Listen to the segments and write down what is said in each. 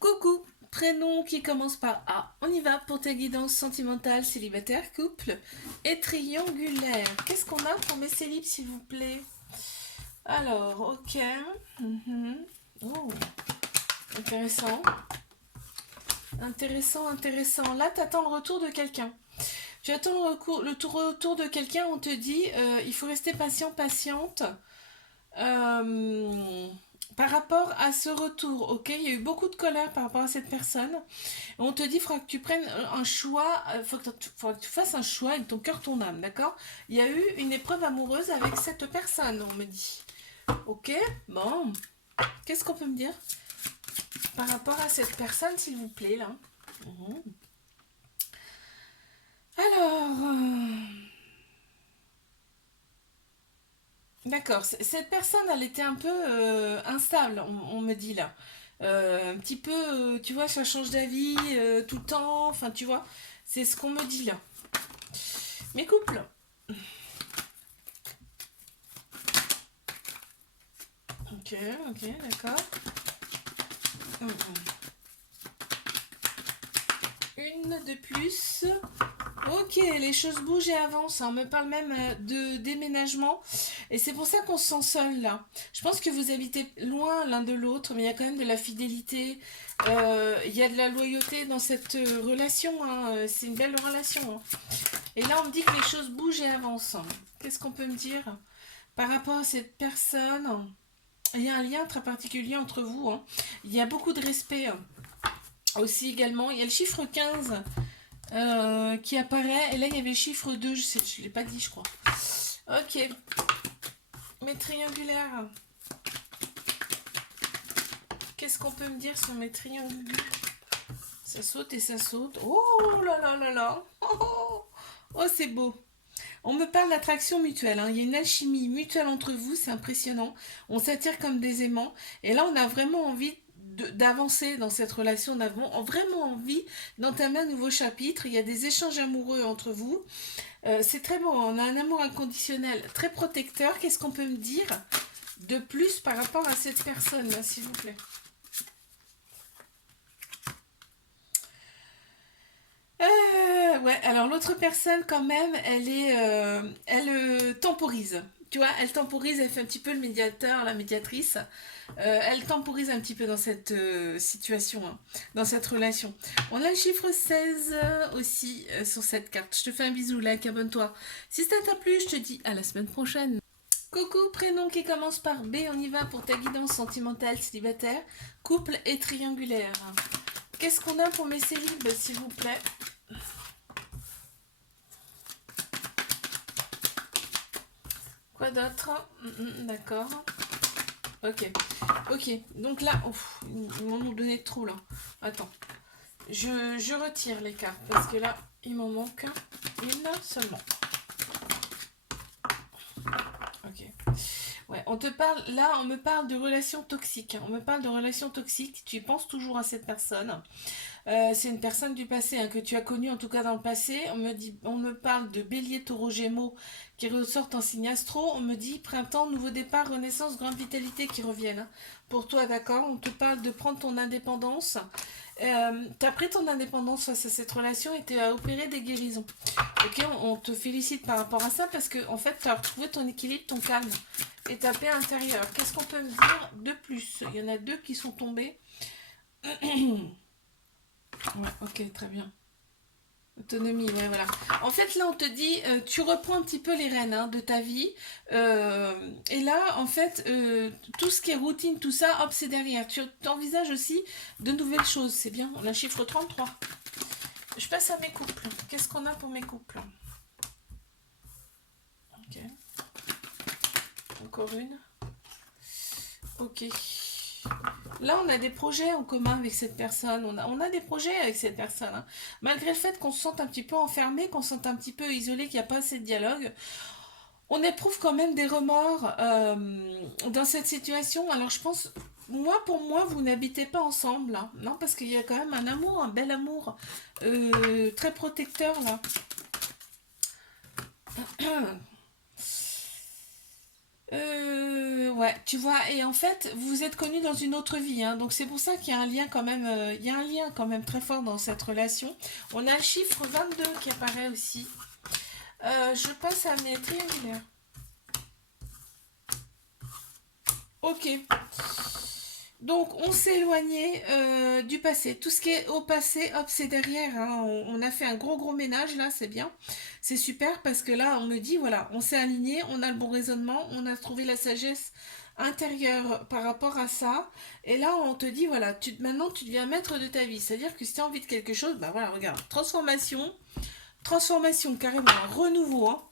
Coucou, prénom qui commence par A. On y va pour ta guidance sentimentale, célibataire, couple et triangulaire. Qu'est-ce qu'on a pour mes célibes, s'il vous plaît? Alors, ok. Mhm. Oh, intéressant. Intéressant, intéressant. Là, tu attends le retour de quelqu'un. Tu attends retour de quelqu'un, on te dit, il faut rester patient, patiente. Euh, Par rapport à ce retour, ok, il y a eu beaucoup de colère par rapport à cette personne. On te dit, il faudra que tu prennes un choix, faudra que tu fasses un choix avec ton cœur, ton âme, d'accord? Il y a eu une épreuve amoureuse avec cette personne, on me dit. Ok, bon, qu'est-ce qu'on peut me dire par rapport à cette personne, s'il vous plaît, là? Mhm. Alors, d'accord, cette personne, elle était un peu instable, on me dit là. Un petit peu, tu vois, ça change d'avis tout le temps, enfin, tu vois, c'est ce qu'on me dit là. Mes couples. Ok, ok, d'accord. Une de plus. Ok, les choses bougent et avancent. On me parle même de déménagement. Et c'est pour ça qu'on se sent seul là. Je pense que vous habitez loin l'un de l'autre, mais il y a quand même de la fidélité. Il y a de la loyauté dans cette relation, hein. C'est une belle relation, hein. Et là, on me dit que les choses bougent et avancent. Qu'est-ce qu'on peut me dire par rapport à cette personne? Il y a un lien très particulier entre vous, hein. Il y a beaucoup de respect, hein. Aussi également. Il y a le chiffre 15 qui apparaît. Et là, il y avait le chiffre 2. Je ne l'ai pas dit, je crois. Ok. Mes triangulaires. Qu'est-ce qu'on peut me dire sur mes triangulaires? Ça saute et ça saute. Oh là là là là. Oh, oh, oh, c'est beau. On me parle d'attraction mutuelle, hein. Il y a une alchimie mutuelle entre vous, c'est impressionnant. On s'attire comme des aimants. Et là, on a vraiment envie d'avancer dans cette relation. On a vraiment envie d'entamer un nouveau chapitre. Il y a des échanges amoureux entre vous. C'est très beau. On a un amour inconditionnel, très protecteur. Qu'est-ce qu'on peut me dire de plus par rapport à cette personne, s'il vous plaît? Ouais, alors l'autre personne, quand même, elle temporise. Tu vois, elle temporise, elle fait un petit peu le médiateur, la médiatrice. Elle temporise un petit peu dans cette situation, hein, dans cette relation. On a le chiffre 16 aussi sur cette carte. Je te fais un bisou, like, abonne-toi. Si ça t'a plu, je te dis à la semaine prochaine. Coucou, prénom qui commence par B, on y va pour ta guidance sentimentale, célibataire, couple et triangulaire. Qu'est-ce qu'on a pour mes célibes, s'il vous plaît? Quoi d'autre? D'accord. Ok. Ok. Donc là, ouf, ils m'en ont donné trop là. Attends. Je retire les cartes parce que là, il m'en manque une seulement. Ok. Ouais, on te parle, là, on me parle de relations toxiques, hein. On me parle de relations toxiques. Tu penses toujours à cette personne. C'est une personne du passé, hein, que tu as connue en tout cas dans le passé. On me parle de Bélier, Taureau, Gémeaux qui ressortent en signe astro. On me dit printemps, nouveau départ, renaissance, grande vitalité qui reviennent, hein. Pour toi, d'accord. On te parle de prendre ton indépendance. T'as pris ton indépendance face à cette relation et tu as opéré des guérisons. Ok, on te félicite par rapport à ça parce que en fait, tu as retrouvé ton équilibre, ton calme et ta paix intérieure. Qu'est-ce qu'on peut me dire de plus? Il y en a deux qui sont tombés. Ouais, ok, très bien. Autonomie, ouais, voilà. En fait, là, on te dit, tu reprends un petit peu les rênes, hein, de ta vie. Et là, en fait, tout ce qui est routine, tout ça, hop, c'est derrière. Tu envisages aussi de nouvelles choses, c'est bien. On a le chiffre 33. Je passe à mes couples. Qu'est-ce qu'on a pour mes couples? Ok. Encore une. Ok. Là, on a des projets en commun avec cette personne. On a des projets avec cette personne, hein. Malgré le fait qu'on se sente un petit peu enfermé, qu'on se sente un petit peu isolé, qu'il n'y a pas assez de dialogue, on éprouve quand même des remords dans cette situation. Alors, je pense, moi, pour moi, vous n'habitez pas ensemble, hein. Non, parce qu'il y a quand même un amour, un bel amour, très protecteur, là. Ouais, tu vois, et en fait, vous vous êtes connus dans une autre vie, hein, donc c'est pour ça qu'il y a un lien quand même, il y a un lien quand même très fort dans cette relation. On a le chiffre 22 qui apparaît aussi. Je passe à mes triangulaires. Ok, donc on s'est éloigné du passé. Tout ce qui est au passé, hop, c'est derrière, hein. On a fait un gros ménage là, c'est bien. C'est super parce que là, on me dit, voilà, on s'est aligné, on a le bon raisonnement, on a trouvé la sagesse intérieure par rapport à ça. Et là, on te dit, voilà, maintenant tu deviens maître de ta vie. C'est-à-dire que si tu as envie de quelque chose, bah voilà, regarde, transformation carrément, renouveau, hein,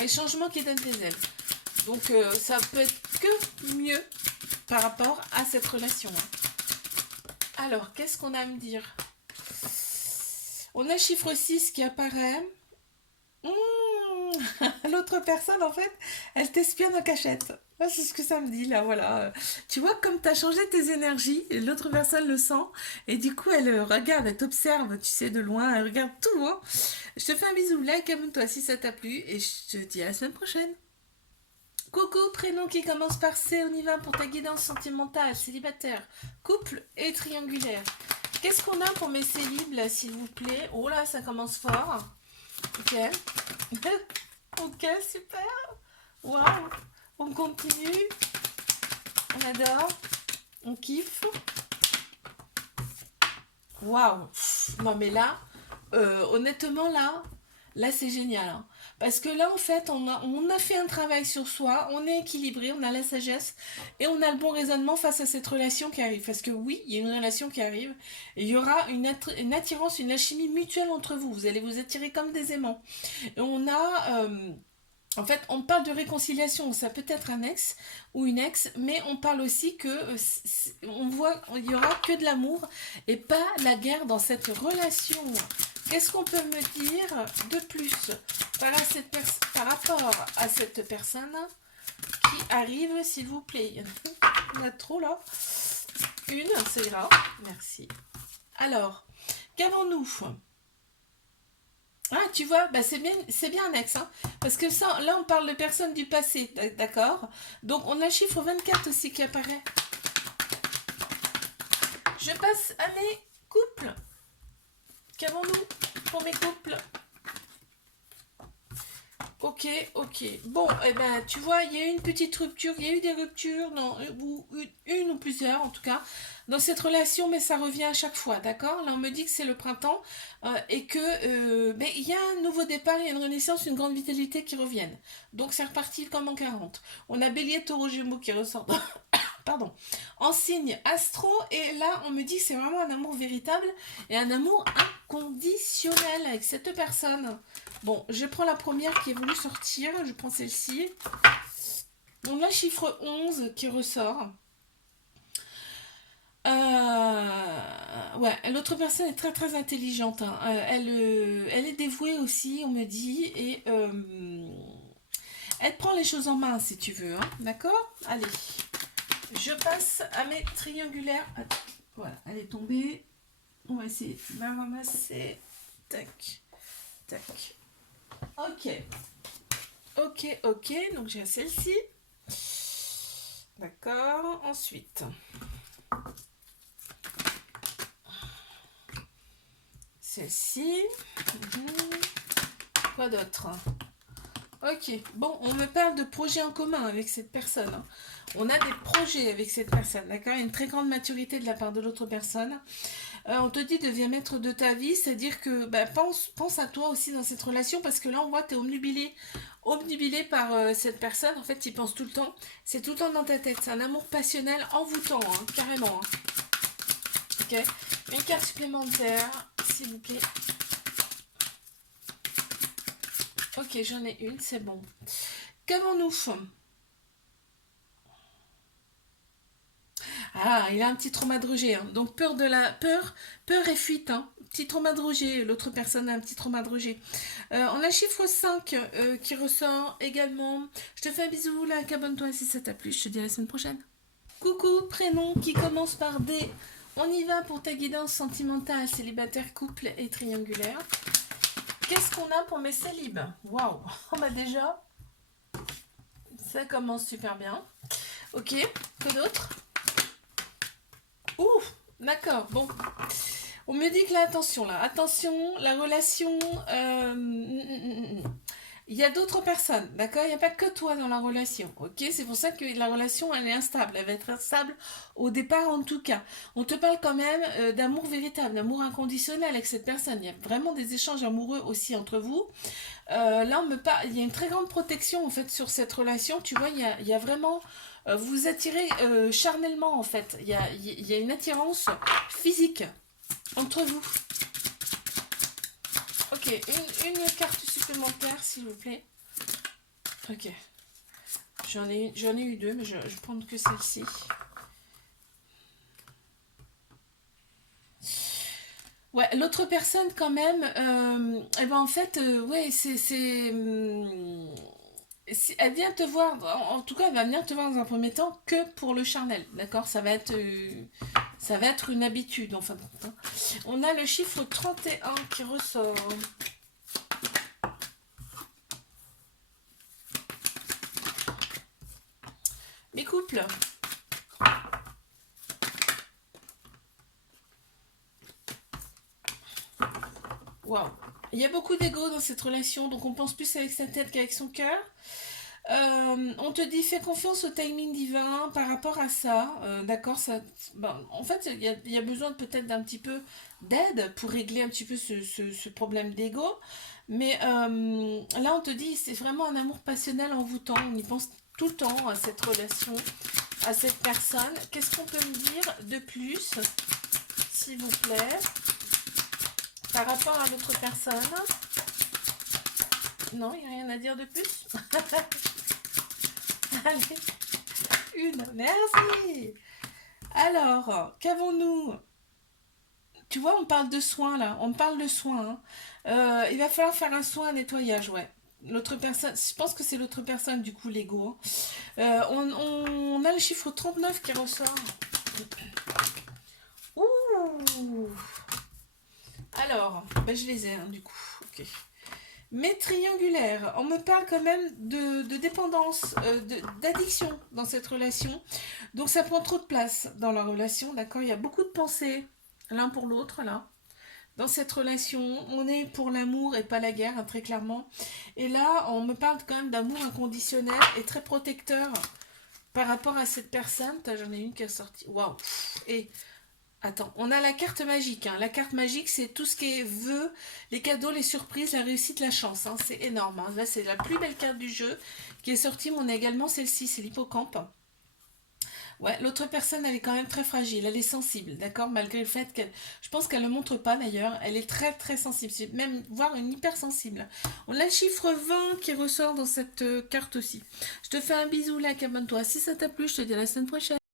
et changement qui donne tes ailes. Donc ça peut être que mieux par rapport à cette relation, hein. Alors, qu'est-ce qu'on a à me dire? On a le chiffre 6 qui apparaît. L'autre personne, en fait, elle t'espionne en cachette. Moi, c'est ce que ça me dit, là, voilà. Tu vois, comme tu as changé tes énergies, l'autre personne le sent, et du coup, elle regarde, elle t'observe, tu sais, de loin, elle regarde tout loin. Je te fais un bisou, like, abonne-toi si ça t'a plu, et je te dis à la semaine prochaine. Coucou, prénom qui commence par C, on y va pour ta guidance sentimentale, célibataire, couple et triangulaire. Qu'est-ce qu'on a pour mes célibes là, s'il vous plaît? Oh là, ça commence fort. Ok. Ok, super. Waouh. On continue. On adore. On kiffe. Waouh. Non mais là, honnêtement là c'est génial, hein. Parce que là en fait on a fait un travail sur soi, on est équilibré, on a la sagesse et on a le bon raisonnement face à cette relation qui arrive. Parce que oui, il y a une relation qui arrive et il y aura une attirance, une alchimie mutuelle entre vous. Vous allez vous attirer comme des aimants. Et en fait, on parle de réconciliation, ça peut être un ex ou une ex, mais on parle aussi que on voit il y aura que de l'amour et pas la guerre dans cette relation. Qu'est-ce qu'on peut me dire de plus par rapport à cette personne qui arrive, s'il vous plaît? Il y en a trop là. Une, c'est grave. Merci. Alors, qu'avons-nous? Ah, tu vois, bah c'est bien un ex, hein, parce que ça, là, on parle de personnes du passé, d'accord? Donc, on a le chiffre 24 aussi qui apparaît. Je passe à mes couples. Qu'avons-nous pour mes couples? Ok, ok. Bon, eh ben, tu vois, il y a eu une petite rupture, il y a eu des ruptures, non, ou une ou plusieurs en tout cas, dans cette relation, mais ça revient à chaque fois, d'accord? Là, on me dit que c'est le printemps et que ben, il y a un nouveau départ, il y a une renaissance, une grande vitalité qui reviennent. Donc, c'est reparti comme en 40. On a Bélier, Taureau, Gémeaux qui ressortent. Pardon, en signe astro, et là on me dit que c'est vraiment un amour véritable et un amour inconditionnel avec cette personne. Bon, je prends la première qui est voulu sortir, je prends celle-ci. On a chiffre 11 qui ressort. Ouais, l'autre personne est très intelligente, hein. Elle est dévouée aussi, on me dit, et elle prend les choses en main si tu veux, hein. D'accord? Allez. Je passe à mes triangulaires. Attends, voilà, elle est tombée. On va essayer de la ramasser. Tac, tac. Ok. Ok, ok. Donc j'ai celle-ci. D'accord. Ensuite. Celle-ci. Quoi d'autre? Ok. Bon, on me parle de projets en commun avec cette personne, hein. On a des projets avec cette personne, d'accord? Il y a une très grande maturité de la part de l'autre personne. On te dit deviens maître de ta vie, c'est-à-dire que bah, pense à toi aussi dans cette relation parce que là on voit que tu es obnubilé par cette personne. En fait, tu y penses tout le temps. C'est tout le temps dans ta tête. C'est un amour passionnel envoûtant, hein, carrément, hein. Ok. Une carte supplémentaire, s'il vous plaît. Ok, j'en ai une, c'est bon. Qu'avons-nous? Ah, il a un petit trauma de rejet, hein. Donc peur et fuite, hein. Petit trauma de rejet, l'autre personne a un petit trauma de rejet. On a le chiffre 5 qui ressort également. Je te fais un bisou, là, abonne-toi si ça t'a plu. Je te dis à la semaine prochaine. Coucou, prénom qui commence par D. On y va pour ta guidance sentimentale, célibataire, couple et triangulaire. Qu'est-ce qu'on a pour mes célibes? Waouh, on a déjà Ça commence super bien. Ok, que d'autre? Ouh, d'accord, bon. On me dit que là, attention, la relation, il y a d'autres personnes, d'accord? Il n'y a pas que toi dans la relation, ok? C'est pour ça que la relation, elle est instable. Elle va être instable au départ, en tout cas. On te parle quand même d'amour véritable, d'amour inconditionnel avec cette personne. Il y a vraiment des échanges amoureux aussi entre vous. Là, il y a une très grande protection, en fait, sur cette relation. Tu vois, il y a vraiment... vous vous attirez charnellement, en fait. Il y a une attirance physique entre vous. Ok, une carte supplémentaire, s'il vous plaît. Ok. J'en ai eu deux, mais je vais prendre que celle-ci. Ouais, l'autre personne, quand même, eh ben, en fait, ouais, elle vient te voir, en tout cas, elle va venir te voir dans un premier temps que pour le charnel, d'accord? Ça va être une habitude, enfin. Hein. On a le chiffre 31 qui ressort. Les couples. Waouh. Il y a beaucoup d'ego dans cette relation, donc on pense plus avec sa tête qu'avec son cœur. On te dit fais confiance au timing divin par rapport à ça, d'accord ça, ben, en fait il y a besoin peut-être d'un petit peu d'aide pour régler un petit peu ce problème d'ego, mais là on te dit c'est vraiment un amour passionnel envoûtant, on y pense tout le temps à cette relation, à cette personne. Qu'est-ce qu'on peut me dire de plus, s'il vous plaît, par rapport à l'autre personne? Non, il n'y a rien à dire de plus. Allez, une, merci. Alors, qu'avons-nous? Tu vois, on parle de soins là, on parle de soins. Hein. Il va falloir faire un soin, un nettoyage, ouais. L'autre personne, je pense que c'est l'autre personne du coup, l'ego. On a le chiffre 39 qui ressort. Ouh. Alors, ben je les ai hein, du coup. Ok. Mais triangulaire, on me parle quand même de dépendance, d'addiction dans cette relation. Donc ça prend trop de place dans la relation, d'accord? Il y a beaucoup de pensées l'un pour l'autre, là. Dans cette relation, on est pour l'amour et pas la guerre, hein, très clairement. Et là, on me parle quand même d'amour inconditionnel et très protecteur par rapport à cette personne. J'en ai une qui est sortie. Waouh! Et attends, on a la carte magique. Hein. La carte magique, c'est tout ce qui est vœux, les cadeaux, les surprises, la réussite, la chance. Hein. C'est énorme. Hein. Là, c'est la plus belle carte du jeu qui est sortie. Mais on a également celle-ci, c'est l'hippocampe. Ouais, l'autre personne, elle est quand même très fragile. Elle est sensible, d'accord? Malgré le fait qu'elle... Je pense qu'elle ne le montre pas d'ailleurs. Elle est très très sensible. C'est même voire une hypersensible. On a le chiffre 20 qui ressort dans cette carte aussi. Je te fais un bisou là, abonne-toi. Si ça t'a plu, je te dis à la semaine prochaine.